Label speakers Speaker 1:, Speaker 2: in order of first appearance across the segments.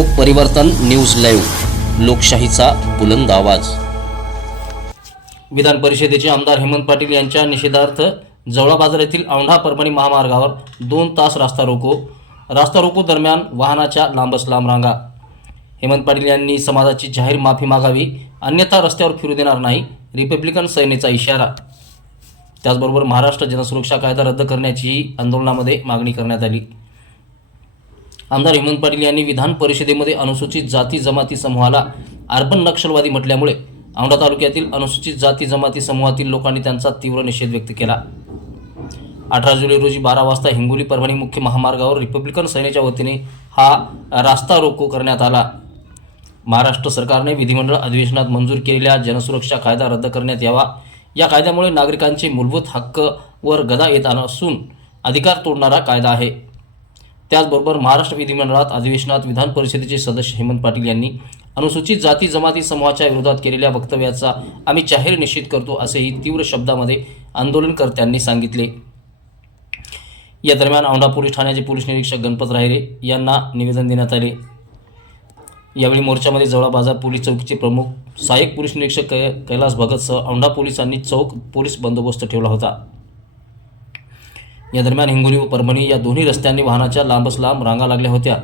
Speaker 1: लोक परिवर्तन news live. लोकशाहीचा बुलंद आवाज. विधान परिषदेचे आमदार हेमंत पाटील यांच्या निषेधार्थ जवळा बाजार येथील औंढा परभणी महामार्गावर दोन तास रास्ता रोको. रास्ता रोको दरम्यान वाहनाच्या लांबच लांब रांगा. हेमंत पाटील यांनी समाजाची जाहीर माफी मागावी अन्यथा रस्त्यावर फिरू देणार नाही रिपब्लिकन सेनेचा इशारा. त्याचबरोबर महाराष्ट्र जनसुरक्षा कायदा रद्द करण्याचीही आंदोलनामध्ये मागणी करण्यात आली. आमदार हेमंत पाटील यांनी विधान परिषदेमध्ये अनुसूचित जाती जमाती समूहाला अर्बन नक्षलवादी म्हटल्यामुळे औंढा तालुक्यातील अनुसूचित जाती जमाती समूहातील लोकांनी त्यांचा तीव्र निषेध व्यक्त केला. अठरा जुलै रोजी बारा वाजता हिंगोली परभणी मुख्य महामार्गावर रिपब्लिकन सेनेच्या वतीने हा रास्ता रोको करण्यात आला. महाराष्ट्र सरकारने विधिमंडळ अधिवेशनात मंजूर केलेल्या जनसुरक्षा कायदा रद्द करण्यात यावा. या कायद्यामुळे नागरिकांचे मूलभूत हक्क वर गदा येत असून अधिकार तोडणारा कायदा आहे. त्याचबरोबर महाराष्ट्र विधिमंडळात अधिवेशनात विधान परिषदेचे सदस्य हेमंत पाटील यांनी अनुसूचित जाती जमाती समूहाच्या विरोधात केलेल्या वक्तव्याचा आम्ही जाहीर निश्चित करतो असेही तीव्र शब्दामध्ये आंदोलनकर्त्यांनी सांगितले. या दरम्यान औंढा पोलीस ठाण्याचे पोलीस निरीक्षक गणपत राहिरे यांना निवेदन देण्यात आले. यावेळी मोर्चामध्ये जवळा बाजार पोलीस चौकीचे प्रमुख सहाय्यक पोलीस निरीक्षक कै कैलास भगतसह औंढा पोलिसांनी चौक पोलीस बंदोबस्त ठेवला होता. या दरम्यान हिंगोली व परभणी या दोन्ही रस्त्यांनी वाहनाच्या लांबच लांब रांगा लागल्या होत्या.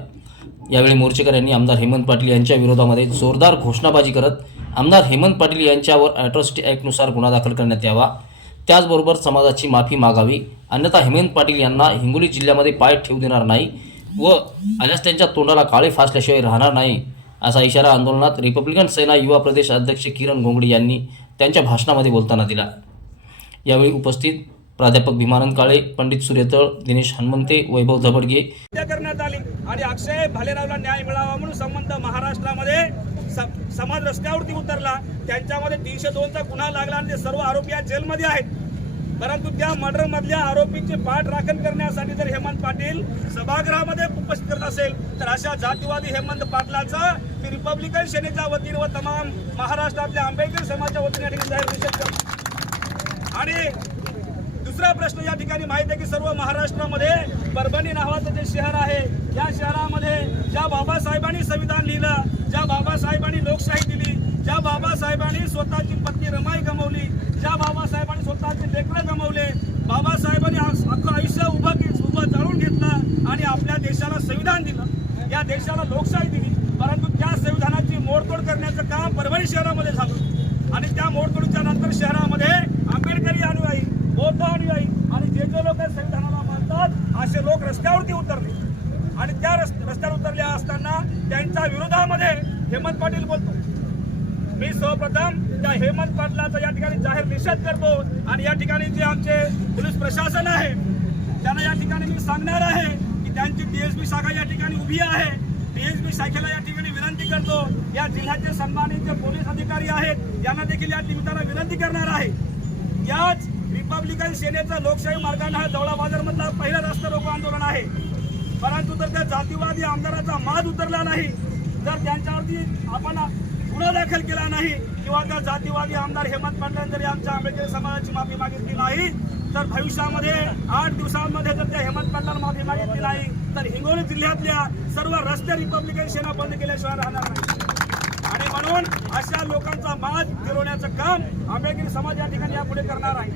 Speaker 1: यावेळी मोर्चेकर यांनी आमदार हेमंत पाटील यांच्या विरोधामध्ये जोरदार घोषणाबाजी करत आमदार हेमंत पाटील यांच्यावर ॲट्रॉसिटी ॲक्टनुसार गुन्हा दाखल करण्यात यावा. त्याचबरोबर समाजाची माफी मागावी. अन्यथा हेमंत पाटील यांना हिंगोली जिल्ह्यामध्ये पाय ठेवू देणार नाही व आल्यास त्यांच्या तोंडाला काळे फासल्याशिवाय राहणार नाही असा इशारा आंदोलनात रिपब्लिकन सेना युवा प्रदेश अध्यक्ष किरण घोंगडे यांनी त्यांच्या भाषणामध्ये बोलताना दिला. यावेळी उपस्थित प्राध्यापक भीमानंद काळे पंडित सूर्यतळ दिनेश हनुमंते वैभव धबडगे
Speaker 2: करण्यात आली आणि अक्षय भालेरावला न्याय मिळावा म्हणून संबंध महाराष्ट्रामध्ये स- समाज रस्त्यावरती उतरला. त्यांच्यामध्ये तीनशे दोनचा गुन्हा लागला आणि ते सर्व आरोपी आज जेलमध्ये आहेत. परंतु त्या मर्डर मधल्या आरोपींची पाठ राखण करण्यासाठी जर हेमंत पाटील सभागृहामध्ये उपस्थित करत असेल तर अशा जातीवादी हेमंत पाटलाचा मी रिपब्लिकन सेनेच्या वतीने व तमाम महाराष्ट्रातल्या आंबेडकर समाजाच्या वतीने जाहीर निषेध करतो. आणि दुसरा प्रश्न या ठिकाणी माहीत आहे की सर्व महाराष्ट्रामध्ये परभणी नावाचं जे शहर आहे या शहरामध्ये ज्या बाबासाहेबांनी संविधान लिहिलं ज्या बाबासाहेबांनी लोकशाही दिली ज्या बाबासाहेबांनी स्वतःची पत्नी रमाई गमावली ज्या बाबासाहेबांनी स्वतःचे लेकरं गमावले बाबासाहेबांनी आपलं अख्खं आयुष्य उभं उभं जाळून घेतलं आणि आपल्या देशाला संविधान दिलं. या देशाला लोकशाही दिली. परंतु त्या संविधानाची मोडतोड करण्याचं काम परभणी शहरामध्ये झालं. आणि त्या मोडतोडीच्या नंतर शहरामध्ये आंबेडकरी अनुयायी बौद्ध अनुयायी आणि जे जे लोक संविधानाला मानतात असे लोक रस्त्यावरती उतरले आणि त्या रस्त- रस्त्यावर उतरले असताना त्यांच्या विरोधामध्ये हेमंत पाटील बोलतो. मी सर्वप्रथम त्या हेमंत पाटलाचा या ठिकाणी जाहीर निषेध करतो आणि या ठिकाणी जे आमचे पोलीस प्रशासन आहे त्यांना या ठिकाणी मी सांगणार आहे की त्यांची डीएसपी शाखा या ठिकाणी उभी आहे. डीएसपी शाखेला या ठिकाणी विनंती करतो. या जिल्ह्याचे सन्मानित जे पोलीस अधिकारी आहेत यांना देखील या निमित्तानं विनंती करणार आहे. याच रिपब्लिकन सेनेचा लोकशाही मार्गाने हा जवळा बाजारमधला पहिला रास्ता रोको आंदोलन आहे. परंतु जर त्या जातीवादी आमदाराचा माज उतरला नाही जर त्यांच्यावरती आपण गुन्हा दाखल केला नाही किंवा त्या जातीवादी आमदार हेमंत पाटलांनी जरी आमच्या आंबेडकरी समाजाची माफी मागितली नाही तर भविष्यामध्ये आठ दिवसांमध्ये जर त्या हेमंत पाटलांना माफी मागितली नाही तर हिंगोली जिल्ह्यातल्या सर्व रस्ते रिपब्लिकन सेना बंद केल्याशिवाय राहणार नाही. आणि म्हणून अशा लोकांचा माज फिरवण्याचं काम आंबेडकरी समाज या ठिकाणी यापुढे करणार आहे.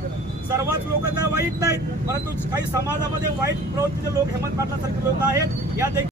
Speaker 2: सर्वच लोक काय वाईट नाहीत परंतु काही समाजामध्ये वाईट प्रवृत्तीचे लोक हेमंत पाटलासारखे लोक आहेत. या देखील